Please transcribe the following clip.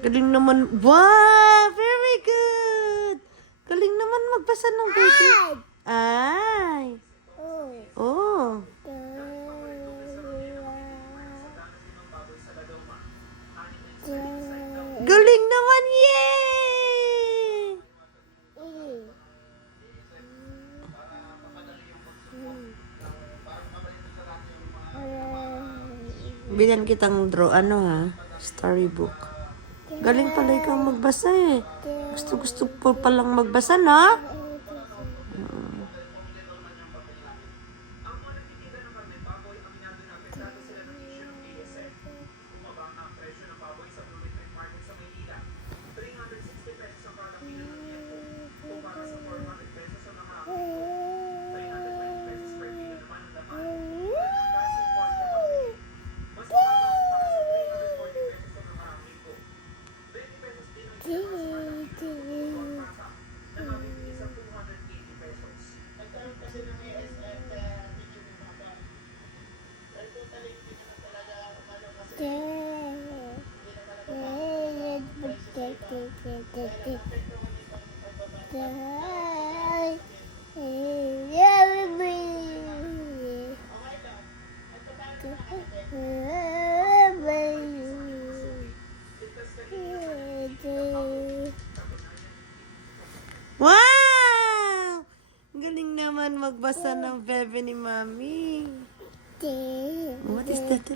Galing naman. Wow! Very good! Galing naman magbasa ng baby. Ay! Oh! Galing naman! Yay! Bilan kitang storybook. Galing pala ikaw magbasa eh. Gusto ko palang magbasa, no? Wow! Galing naman magbasa ng bebe ni Mami. What is that?